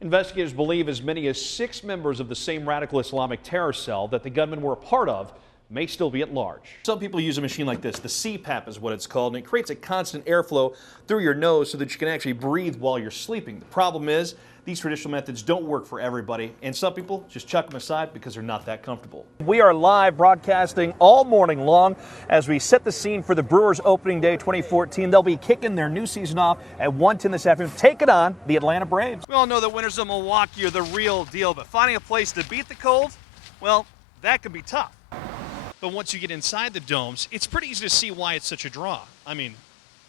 Investigators believe as many as 6 members of the same radical Islamic terror cell that the gunmen were a part of may still be at large. Some people use a machine like this. The CPAP is what it's called, and it creates a constant airflow through your nose so that you can actually breathe while you're sleeping. The problem is these traditional methods don't work for everybody, and some people just chuck them aside because they're not that comfortable. We are live broadcasting all morning long as we set the scene for the Brewers opening day 2014. They'll be kicking their new season off at 1:10 this afternoon, taking on the Atlanta Braves. We all know that winters in Milwaukee are the real deal, but finding a place to beat the cold, well, that can be tough. But once you get inside the domes, it's pretty easy to see why it's such a draw. I mean,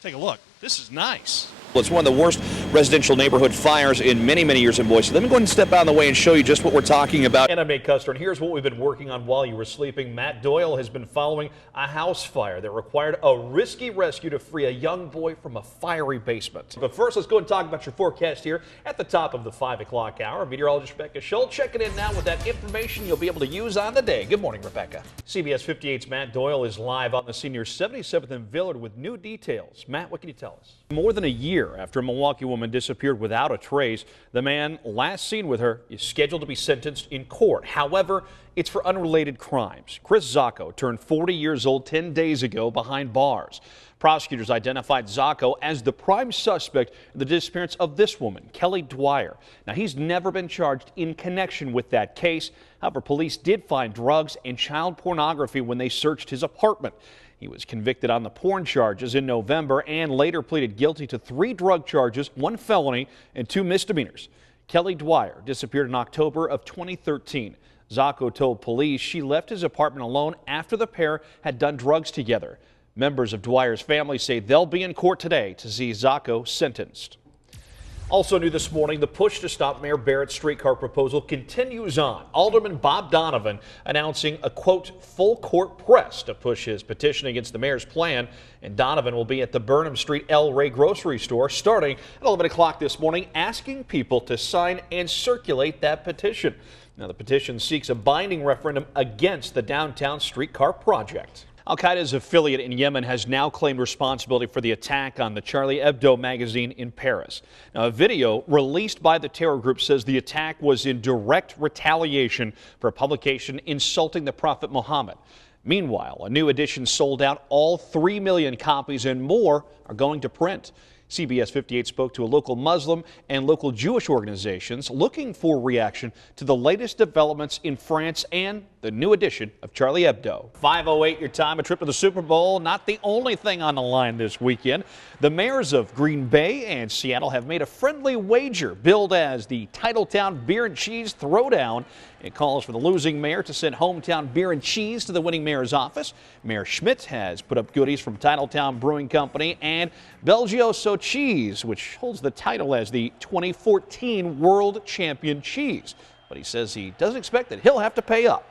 take a look. This is nice. Well, it's one of the worst residential neighborhood fires in many, many years in Boise. Let me go ahead and step out of the way and show you just what we're talking about. And I'm Nate Kuester, and here's what we've been working on while you were sleeping. Matt Doyle has been following a house fire that required a risky rescue to free a young boy from a fiery basement. But first, let's go and talk about your forecast here at the top of the 5 o'clock hour. Meteorologist Rebecca Schultz checking in now with that information you'll be able to use on the day. Good morning, Rebecca. CBS 58's Matt Doyle is live on the senior 77th and Villard with new details. Matt, what can you tell us? More than a year after a Milwaukee woman disappeared without a trace, the man last seen with her is scheduled to be sentenced in court. However, it's for unrelated crimes. Chris Zacco turned 40 years old 10 days ago behind bars. Prosecutors identified Zacco as the prime suspect in the disappearance of this woman, Kelly Dwyer. Now, he's never been charged in connection with that case. However, police did find drugs and child pornography when they searched his apartment. He was convicted on the porn charges in November and later pleaded guilty to 3 drug charges, 1 felony, and 2 misdemeanors. Kelly Dwyer disappeared in October of 2013. Zacco told police she left his apartment alone after the pair had done drugs together. Members of Dwyer's family say they'll be in court today to see Zacco sentenced. Also new this morning, the push to stop Mayor Barrett's streetcar proposal continues on. Alderman Bob Donovan announcing a, quote, full court press to push his petition against the mayor's plan. And Donovan will be at the Burnham Street El Rey grocery store starting at 11 o'clock this morning, asking people to sign and circulate that petition. Now, the petition seeks a binding referendum against the downtown streetcar project. Al-Qaeda's affiliate in Yemen has now claimed responsibility for the attack on the Charlie Hebdo magazine in Paris. Now, a video released by the terror group says the attack was in direct retaliation for a publication insulting the Prophet Muhammad. Meanwhile, a new edition sold out all 3 million copies and more are going to print. CBS 58 spoke to a local Muslim and local Jewish organizations looking for reaction to the latest developments in France and the new edition of Charlie Hebdo. 5:08 your time, a trip to the Super Bowl. Not the only thing on the line this weekend. The mayors of Green Bay and Seattle have made a friendly wager billed as the Titletown Beer and Cheese Throwdown. It calls for the losing mayor to send hometown beer and cheese to the winning mayor's office. Mayor Schmidt has put up goodies from Titletown Brewing Company and Belgioso Cheese, which holds the title as the 2014 World Champion Cheese. But he says he doesn't expect that he'll have to pay up.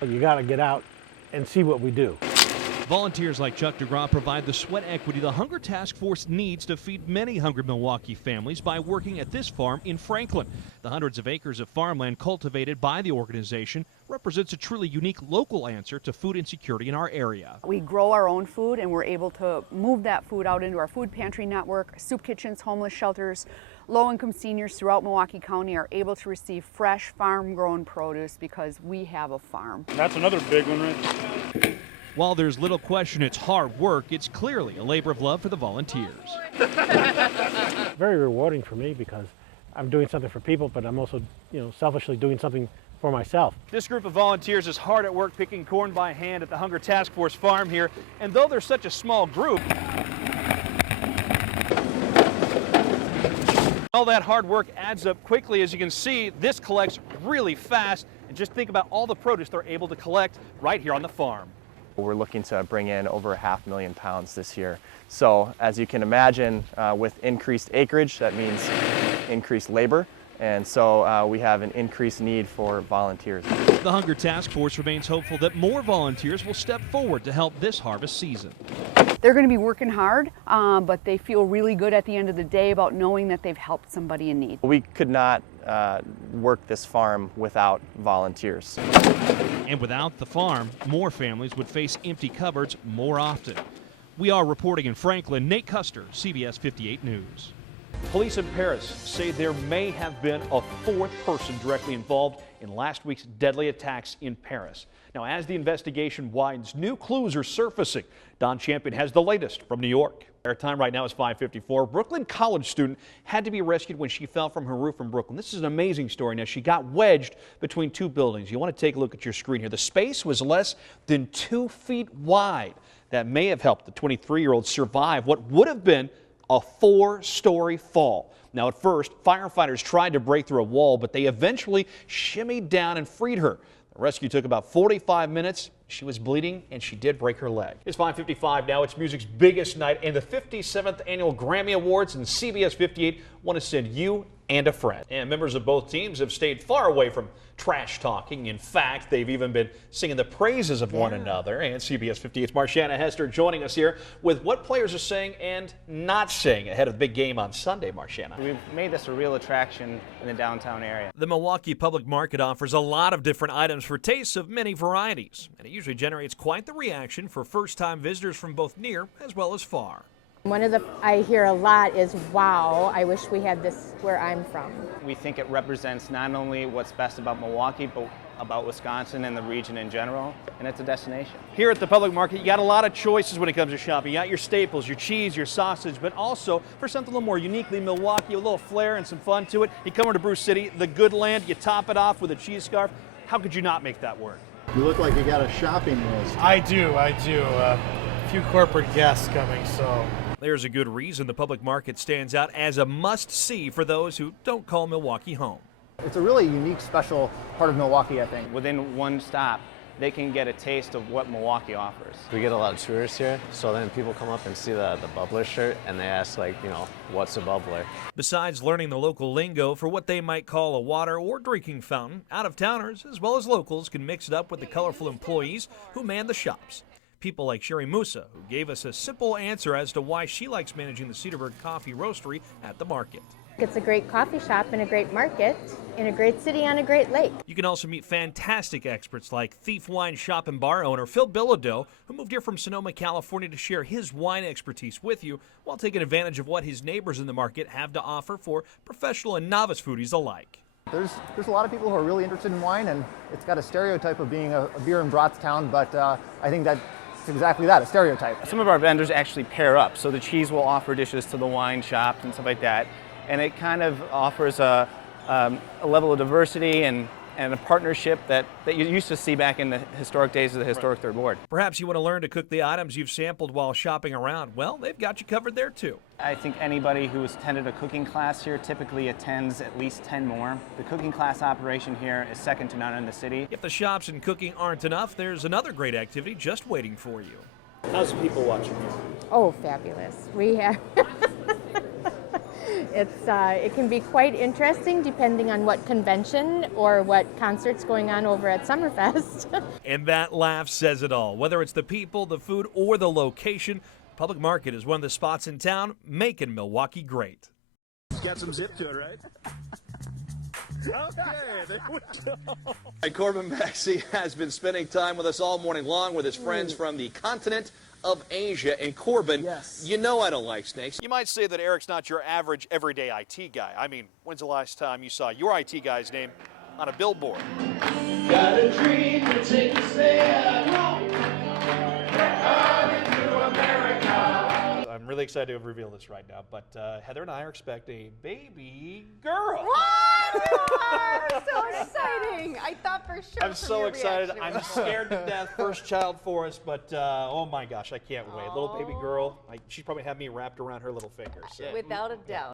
You got to get out and see what we do. Volunteers like Chuck DeGraw provide the sweat equity the Hunger Task Force needs to feed many hungry Milwaukee families by working at this farm in Franklin. The hundreds of acres of farmland cultivated by the organization represents a truly unique local answer to food insecurity in our area. We grow our own food and we're able to move that food out into our food pantry network. Soup kitchens, homeless shelters, low-income seniors throughout Milwaukee County are able to receive fresh farm-grown produce because we have a farm. That's another big one, right? While there's little question it's hard work, it's clearly a labor of love for the volunteers. Very rewarding for me because I'm doing something for people, but I'm also, selfishly doing something for myself. This group of volunteers is hard at work picking corn by hand at the Hunger Task Force farm here, and though they're such a small group, all that hard work adds up quickly. As you can see, this collects really fast, and just think about all the produce they're able to collect right here on the farm. We're looking to bring in over 500,000 pounds this year. So as you can imagine, with increased acreage, that means increased labor. And so we have an increased need for volunteers. The Hunger Task Force remains hopeful that more volunteers will step forward to help this harvest season. They're going to be working hard, but they feel really good at the end of the day about knowing that they've helped somebody in need. We could not work this farm without volunteers. And without the farm, more families would face empty cupboards more often. We are reporting in Franklin. Nate Kuester, CBS 58 News. Police in Paris say there may have been a fourth person directly involved in last week's deadly attacks in Paris. Now, as the investigation widens, new clues are surfacing. Don Champion has the latest from New York. Our time right now is 5:54. Brooklyn college student had to be rescued when she fell from her roof in Brooklyn. This is an amazing story. Now, she got wedged between two buildings. You want to take a look at your screen here. The space was less than 2 feet wide. That may have helped the 23-year-old survive what would have been a 4-story fall. Now, at first, firefighters tried to break through a wall, but they eventually shimmied down and freed her. The rescue took about 45 minutes. She was bleeding, and she did break her leg. It's 5:55 now. It's music's biggest night, and the 57th Annual Grammy Awards and CBS 58 want to send you and a friend. And members of both teams have stayed far away from trash talking. In fact, they've even been singing the praises of one another. And CBS 58's Marciana Hester joining us here with what players are saying and not saying ahead of the big game on Sunday. Marciana. We've made this a real attraction in the downtown area. The Milwaukee Public Market offers a lot of different items for tastes of many varieties, and it usually generates quite the reaction for first-time visitors from both near as well as far. One of the I hear a lot is, wow, I wish we had this where I'm from. We think it represents not only what's best about Milwaukee, but about Wisconsin and the region in general, and it's a destination. Here at the Public Market, you got a lot of choices when it comes to shopping. You got your staples, your cheese, your sausage, but also for something a little more uniquely Milwaukee, a little flair and some fun to it. You come over to Bruce City, the good land, you top it off with a cheese scarf. How could you not make that work? You look like you got a shopping list. I do. A few corporate guests coming, so. There's a good reason the Public Market stands out as a must-see for those who don't call Milwaukee home. It's a really unique, special part of Milwaukee, I think. Within one stop, they can get a taste of what Milwaukee offers. We get a lot of tourists here, so then people come up and see the bubbler shirt and they ask, like, you know, what's a bubbler? Besides learning the local lingo for what they might call a water or drinking fountain, out-of-towners as well as locals can mix it up with the colorful employees who man the shops. People like Sherry Musa, who gave us a simple answer as to why she likes managing the Cedarburg Coffee Roastery at the market. It's a great coffee shop and a great market in a great city on a great lake. You can also meet fantastic experts like Thief Wine Shop and Bar owner Phil Bilodeau, who moved here from Sonoma, California to share his wine expertise with you while taking advantage of what his neighbors in the market have to offer for professional and novice foodies alike. There's a lot of people who are really interested in wine, and it's got a stereotype of being a beer and brats town, but I think that's exactly that, a stereotype. Some of our vendors actually pair up, so the cheese will offer dishes to the wine shops and stuff like that, and it kind of offers a level of diversity and a partnership that you used to see back in the historic days of the historic Third Ward. Perhaps you want to learn to cook the items you've sampled while shopping around. Well, they've got you covered there too. I think anybody who has attended a cooking class here typically attends at least 10 more. The cooking class operation here is second to none in the city. If the shops and cooking aren't enough, there's another great activity just waiting for you. How's people watching you? Oh, fabulous. We have it can be quite interesting depending on what convention or what concert's going on over at Summerfest. And that laugh says it all. Whether it's the people, the food, or the location, Public Market is one of the spots in town making Milwaukee great. It's got some zip to it, right? Okay, there we go. Corbin Maxey has been spending time with us all morning long with his friends from the continent of Asia. And Corbin, you know I don't like snakes. You might say that Eric's not your average everyday IT guy. I mean, when's the last time you saw your IT guy's name on a billboard? Got a dream to take us there. To America. I'm really excited to reveal this right now, but Heather and I are expecting a baby girl. What? So exciting. I thought for sure. I'm so excited. I'm scared to death. First child for us, but oh my gosh, I can't wait. Little baby girl. She's probably had me wrapped around her little finger. So. Without a doubt.